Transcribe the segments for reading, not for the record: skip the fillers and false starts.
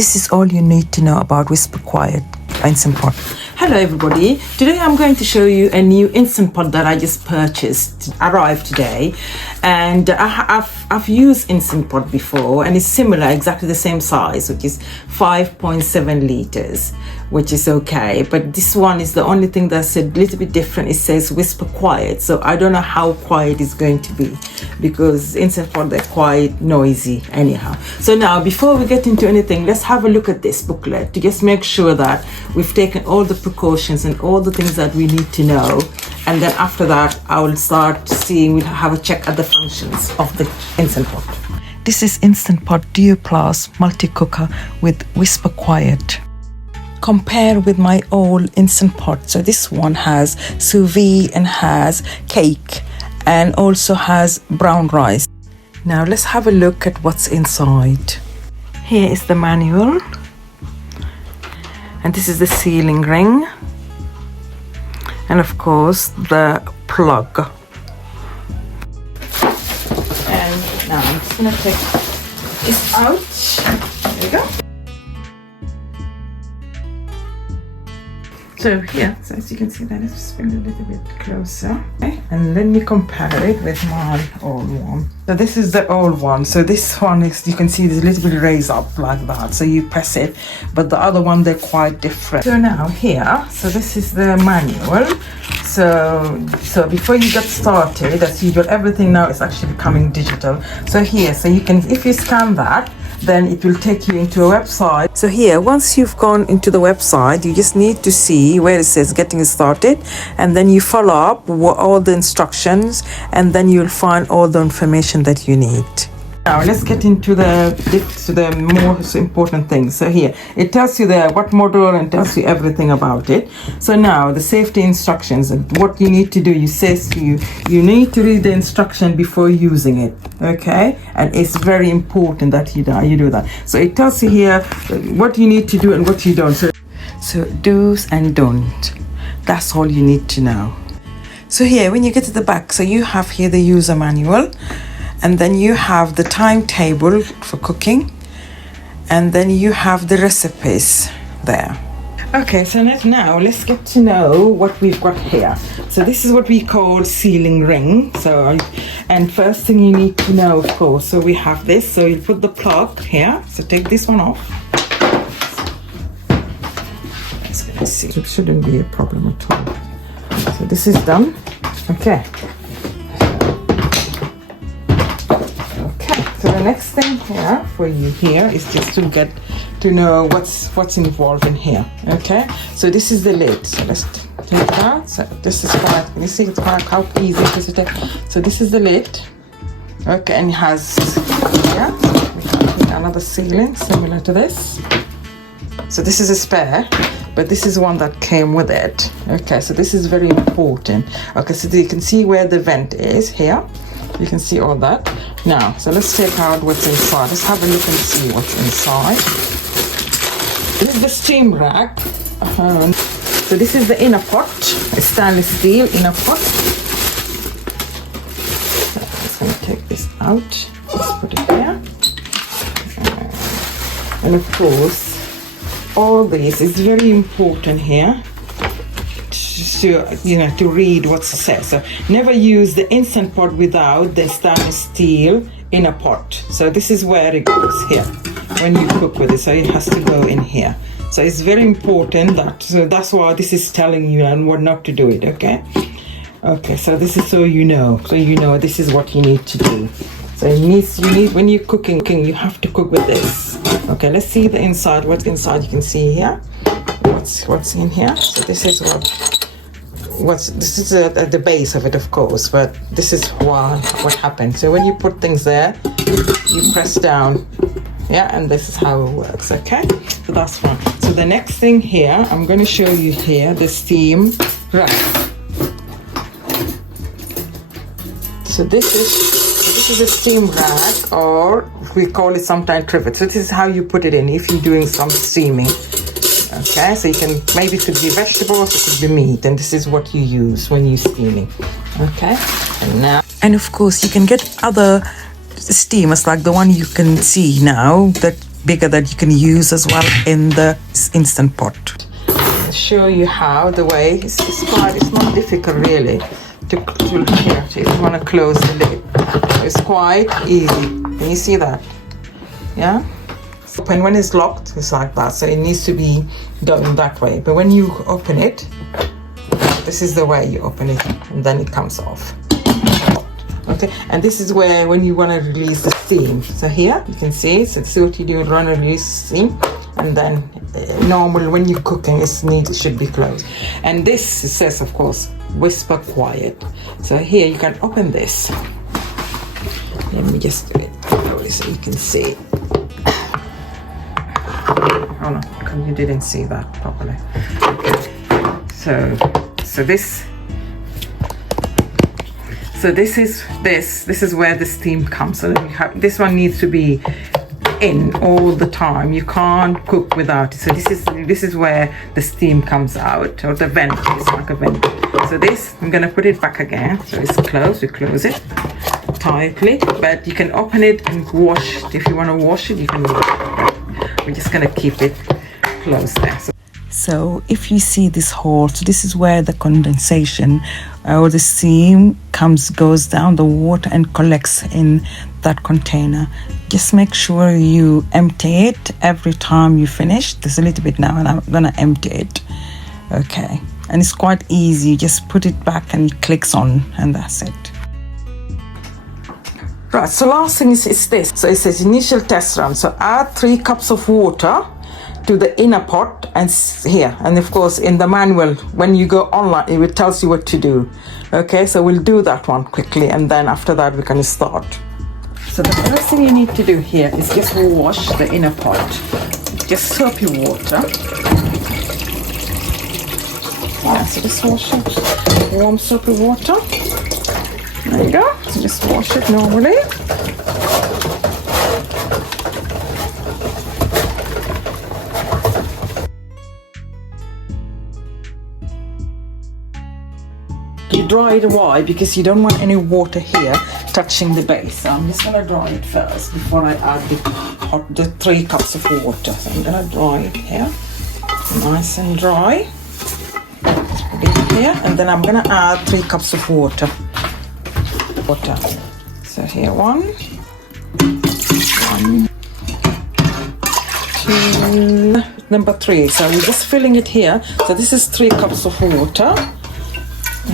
This is all you need to know about Whisper Quiet Instant Pot. Hello everybody, today I'm going to show you a new Instant Pot that I just purchased, arrived today, and I've used Instant Pot before, and it's similar, exactly the same size, which is 5.7 liters, which is okay, but this one is the only thing that's a little bit different. It says Whisper Quiet, so I don't know how quiet it's going to be, because Instant Pot, they're quite noisy anyhow. So now, before we get into anything, let's have a look at this booklet to just make sure that we've taken all the precautions and all the things that we need to know, and then after that I will start seeing, we'll have a check at the functions of the Instant Pot. This is Instant Pot Duo Plus multi-cooker with Whisper Quiet. Compare with my old Instant Pot. So this one has sous vide and has cake and also has brown rice. Now let's have a look at what's inside. Here is the manual, and this is the sealing ring, and of course the plug. And now I'm just gonna take this out. There we go. So here, so as you can see, that let's bring it a little bit closer. Okay. And let me compare it with my old one. So this is the old one. So this one is, you can see there's a little bit raised up like that. So you press it, but the other one, they're quite different. So now here, so this is the manual. So before you get started, as usual, everything now is actually becoming digital. So here, so you can, if you scan that, then it will take you into a website. So here, once you've gone into the website, you just need to see where it says getting started, and then you follow up all the instructions, and then you'll find all the information that you need. Now let's get into the most important things. So here it tells you what model and tells you everything about it. So now the safety instructions and what you need to do. You says to you need to read the instruction before using it. Okay, and it's very important that you do that. So it tells you here what you need to do and what you don't. So do's and don't. That's all you need to know. So here, when you get to the back, so you have here the user manual. And then you have the timetable for cooking, and then you have the recipes there. Okay, so now let's get to know what we've got here. So this is what we call sealing ring. So, and first thing you need to know, of course, so we have this. So you put the plug here. So take this one off. Let's see. It shouldn't be a problem at all. So this is done. Okay. So the next thing here for you here is just to get to know what's involved in here. Okay, so this is the lid. So let's take that. So this is quite, can you see it's quite how easy it is to take? So this is the lid. Okay, and it has here another sealing similar to this. So this is a spare, but this is one that came with it. Okay, so this is very important. Okay, so you can see where the vent is here. You can see all that. Now, so let's take out what's inside. Let's have a look and see what's inside. This is the steam rack. So this is the inner pot. It's stainless steel inner pot. So I'm just going to take this out. Let's put it here. And of course, all this is very important here. To read what it says. So never use the Instant Pot without the stainless steel inner pot. So this is where it goes here when you cook with it. So it has to go in here. So it's very important that's why this is telling you and what not to do it. Okay. Okay. So this is so you know this is what you need to do. So you need when you're cooking, you have to cook with this. Okay. Let's see the inside. What's inside? You can see here. What's in here? So this is this is at the base of it, of course, but this is what happens. So when you put things there, you press down, yeah, and this is how it works. Okay, so that's fine. So the next thing here, I'm going to show you here the steam rack. So this is a steam rack, or we call it sometimes trivet. So this is how you put it in if you're doing some steaming. Okay, so you can, maybe it could be vegetables, it could be meat, and this is what you use when you're steaming. Okay, and of course you can get other steamers like the one you can see now that bigger that you can use as well in the Instant Pot. I'll show you how the way it's not difficult really to here. So you want to close the lid. It's quite easy. Can you see that? Yeah. Open when it's locked. It's like that. So it needs to be done that way. But when you open it, this is the way you open it, and then it comes off. Okay, and this is where when you want to release the steam. So here you can see, so this is what you do, run and release steam, and then normally when you're cooking, it should be closed. And this says, of course, whisper quiet. So here you can open this. Let me just do it so you can see. Oh no, you didn't see that properly. So this is where the steam comes. So this one needs to be in all the time. You can't cook without it. So this is where the steam comes out, or the vent is like a vent. So this, I'm gonna put it back again. So it's closed. We close it tightly, but you can open it and wash. If you want to wash it, you can wash it. We're just gonna keep it closed there. So if you see this hole, so this is where the condensation or the steam goes down the water and collects in that container. Just make sure you empty it every time you finish. There's a little bit now, and I'm gonna empty it. Okay, and it's quite easy. Just put it back and it clicks on, and that's it. Right, so last thing is this. So it says initial test run. So add 3 cups of water to the inner pot, and here, and of course in the manual when you go online it tells you what to do. Okay, so we'll do that one quickly, and then after that we're going to start. So the first thing you need to do here is just wash the inner pot. Just soapy water. Yeah, so just wash it. Warm soapy water. There you go. So just wash it normally. You dry it. Why? Because you don't want any water here touching the base. So I'm just gonna dry it first before I add the 3 cups of water. So I'm gonna dry it here, nice and dry. Put it here, and then I'm gonna add 3 cups of water. So here, 1, 2, number 3. So we're just filling it here. So this is 3 cups of water.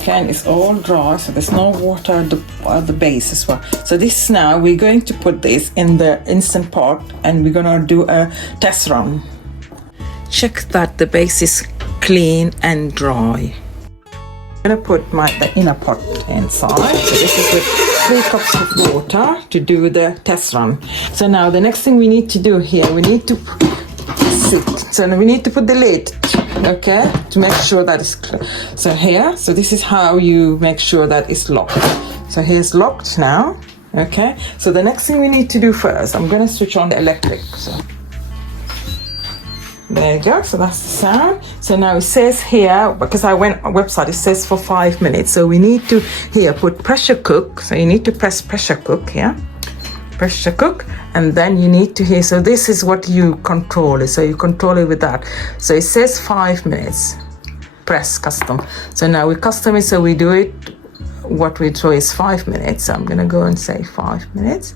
Okay, and it's all dry, so there's no water at the base as well. So this now, we're going to put this in the Instant Pot, and we're gonna do a test run. Check that the base is clean and dry. I'm gonna put the inner pot inside. So this is with 3 cups of water to do the test run. So now the next thing we need to do here, we need to put the lid. Okay, to make sure that it's clear. So here, so this is how you make sure that it's locked. So here's locked now. Okay, so the next thing we need to do first, I'm going to switch on the electric. So there you go. So that's the sound. So now it says here, because I went on website, it says for 5 minutes. So we need to here put pressure cook. So you need to press pressure cook here. Pressure cook, and then you need to hear. So this is what you control it. So you control it with that. So it says 5 minutes. Press custom. So now we custom it. So we do it. What we draw is 5 minutes. So I'm gonna go and say 5 minutes.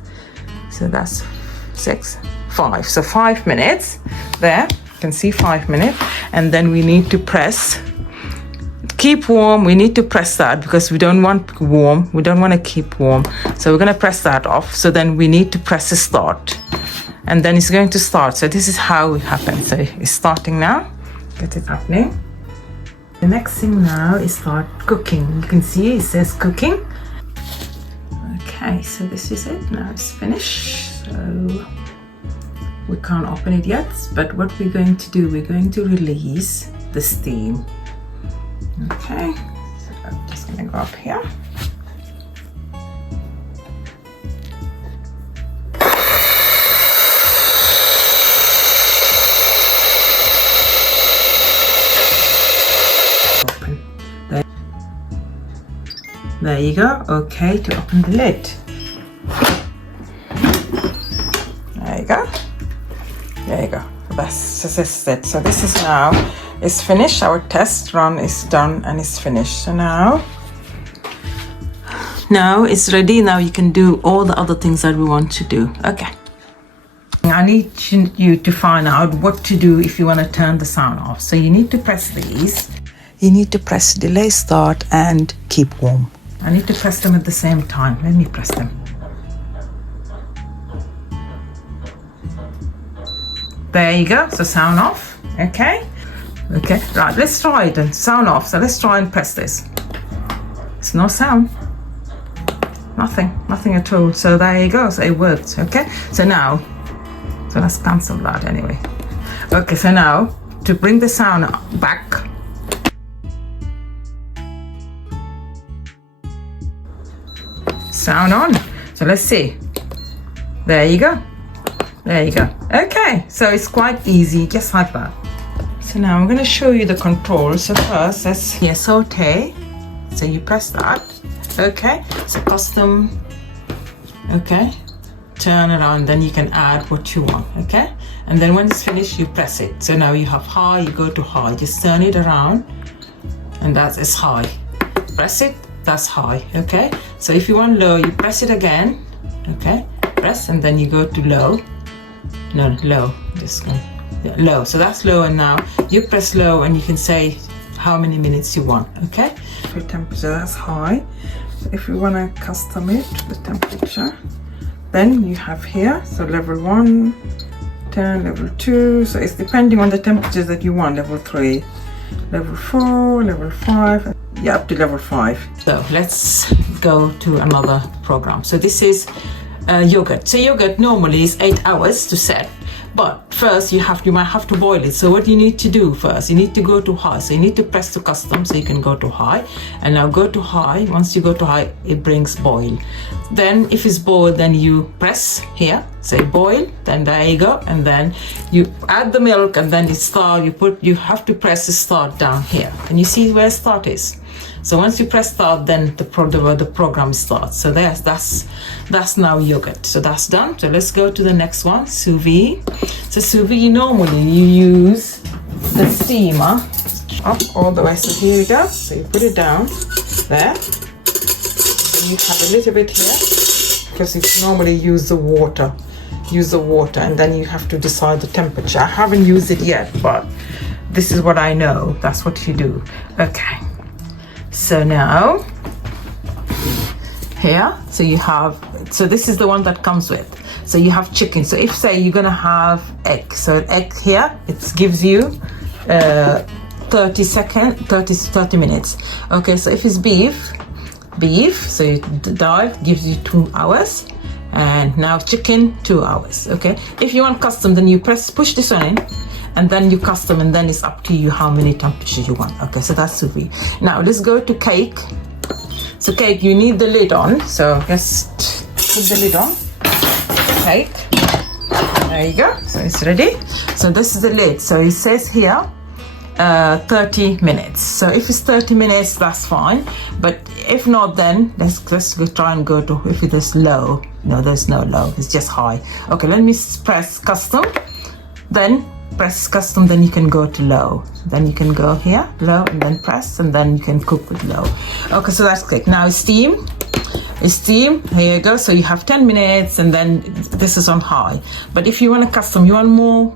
So that's 6, 5. So 5 minutes. There you can see 5 minutes, and then we need to press. Keep warm, we need to press that because we don't want warm, we don't want to keep warm. So we're going to press that off. So then we need to press the start, and then it's going to start. So this is how it happens. So it's starting now. Get it happening. The next thing now is start cooking. You can see it says cooking. Okay, so this is it. Now it's finished. So we can't open it yet, but what we're going to do, we're going to release the steam. Okay, so I'm just gonna go up here. Open. There you go. Okay, to open the lid. There you go. This is it. So this is now, it's finished. Our test run is done and it's finished. So now it's ready. Now you can do all the other things that we want to do. Okay. I need you to find out what to do if you want to turn the sound off. So you need to press these. You need to press delay start and keep warm. I need to press them at the same time. Let me press them. There you go. So sound off. Okay. Okay. Right. Let's try it and sound off. So let's try and press this. It's no sound. Nothing at all. So there you go. So it worked. Okay. So now, so let's cancel that anyway. Okay. So now to bring the sound back. Sound on. So let's see. There you go. There you go. Okay, so it's quite easy, just like that. So now I'm going to show you the controls. So first, let's hear Saute. So you press that. Okay, so custom. Okay, turn around, then you can add what you want. Okay, and then when it's finished, you press it. So now you have high, you go to high. Just turn it around, and that is high. Press it, that's high. Okay, so if you want low, you press it again. Okay, press, and then you go to low. No, low, this one. Yeah, low, so that's low, and now you press low and you can say how many minutes you want. Okay, for temperature, that's high. So if you want to custom it, the temperature, then you have here, so level 1, 10, level 2, so it's depending on the temperatures that you want. Level 3, level 4, level 5, yeah, up to level 5. So let's go to another program. So this is yogurt. So yogurt normally is 8 hours to set, but first you might have to boil it. So what you need to do first, you need to go to high. So you need to press to custom, so you can go to high, and now go to high. Once you go to high, it brings boil. Then if it's boiled, then you press here, say boil, then there you go, and then you add the milk, and then it start. You have to press the start down here. Can you see where start is? So once you press start, then the program starts. So that's now yogurt. So that's done. So let's go to the next one, sous vide. So sous vide, normally you use the steamer up all the way. So here we go. So you put it down there. And you have a little bit here because you normally use the water. And then you have to decide the temperature. I haven't used it yet, but this is what I know. That's what you do. Okay. So now here, so this is the one that comes with. So you have chicken. So if say you're gonna have egg, so egg here, it gives you 30 minutes. Okay, so if it's beef, so you dial gives you 2 hours, and now chicken 2 hours. Okay, if you want custom, then you push this one in, and then you custom, and then it's up to you how many temperatures you want. Okay, so that's sous vide. Now let's go to cake. So cake, you need the lid on. So just put the lid on. Cake. There you go. So it's ready. So this is the lid. So it says here 30 minutes. So if it's 30 minutes, that's fine. But if not, then let's go try and go to, if it is low. No, there's no low. It's just high. Okay, let me press custom. Then press custom, then you can go to low. Then you can go here, low, and then press, and then you can cook with low. Okay, so that's good. Now steam. Here you go. So you have 10 minutes, and then this is on high. But if you want a custom, you want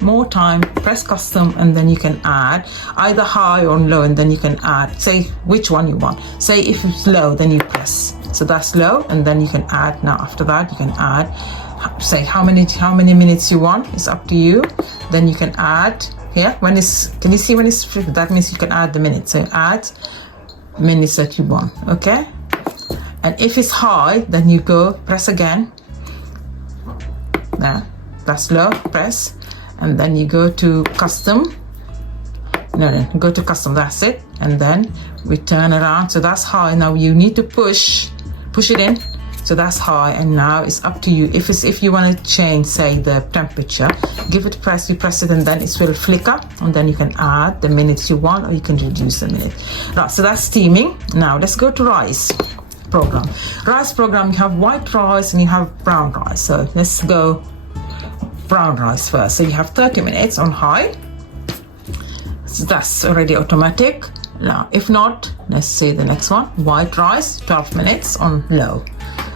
more time, press custom, and then you can add either high or low, and then you can add, say which one you want. Say if it's low, then you press. So that's low, and then you can add. Now after that, you can add, say how many minutes you want. It's up to you. Then you can add here can you see when it's flipped? That means you can add the minutes. So add minutes that you want. Okay, and if it's high, then you go press again. There, that's low, press, and then you go to custom. No, go to custom, that's it, and then we turn around. So that's high. Now you need to push it in. So that's high, and now it's up to you. If you want to change, say, the temperature, give it a press, you press it, and then it will flicker, and then you can add the minutes you want, or you can reduce the minute. Right, so that's steaming. Now let's go to rice program. Rice program, you have white rice and you have brown rice. So let's go brown rice first. So you have 30 minutes on high. So that's already automatic. Now, if not, let's say the next one, white rice, 12 minutes on low.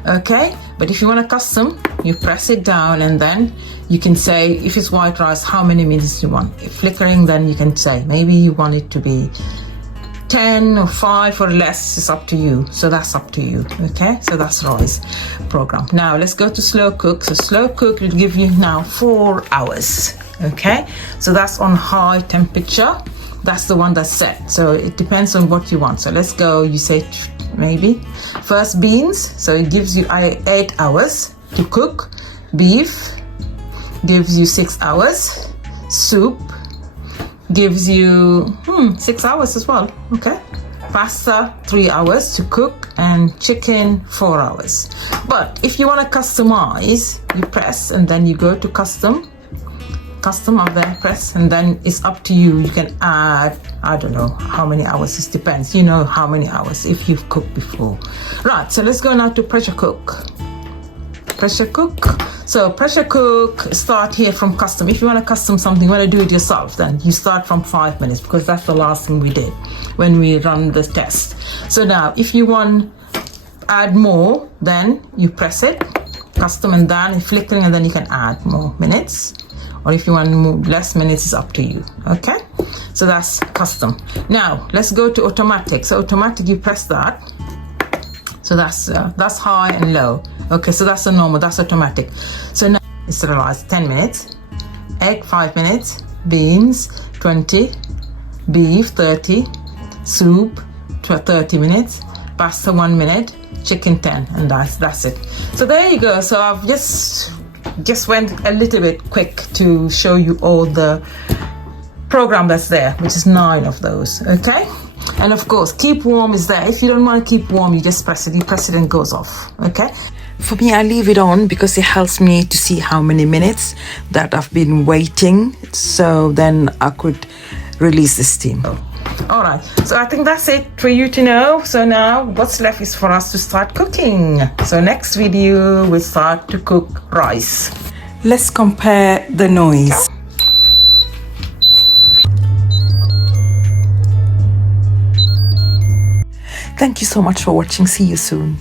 Okay, but if you want a custom, you press it down and then you can say, if it's white rice, how many minutes you want. If flickering, then you can say, maybe you want it to be 10 or 5 or less, it's up to you. So that's up to you. Okay, so that's rice program. Now let's go to slow cook. So slow cook will give you now 4 hours. Okay, so that's on high temperature. That's the one that's set. So it depends on what you want. So let's go, you say maybe first beans. So it gives you 8 hours to cook. Beef gives you 6 hours. Soup gives you 6 hours as well. Okay, pasta 3 hours to cook, and chicken 4 hours. But if you want to customize, you press and then you go to custom up there, press, and then it's up to you. You can add, I don't know how many hours, it depends, you know how many hours if you've cooked before. Right, so let's go now to pressure cook. Pressure cook. So pressure cook, start here from custom. If you want to custom something, you want to do it yourself, then you start from 5 minutes, because that's the last thing we did when we run the test. So now if you want add more, then you press it, custom, and then flickering, and then you can add more minutes. Or if you want to move less minutes, it's up to you. Okay, so that's custom. Now let's go to automatic. So automatic, you press that. So that's high and low. Okay, so that's the normal, that's automatic. So now it's realized 10 minutes, egg 5 minutes, beans 20, beef 30, soup 30 minutes, pasta 1 minute, chicken 10, and that's it. So there you go. So I've just went a little bit quick to show you all the program that's there, which is 9 of those. Okay, and of course keep warm is there. If you don't want to keep warm, you just press it, and it goes off. Okay, for me, I leave it on because it helps me to see how many minutes that I've been waiting, so then I could release the steam. All right, so I think that's it for you to know. So now what's left is for us to start cooking. So next video we'll start to cook rice. Let's compare the noise. Thank you so much for watching. See you soon.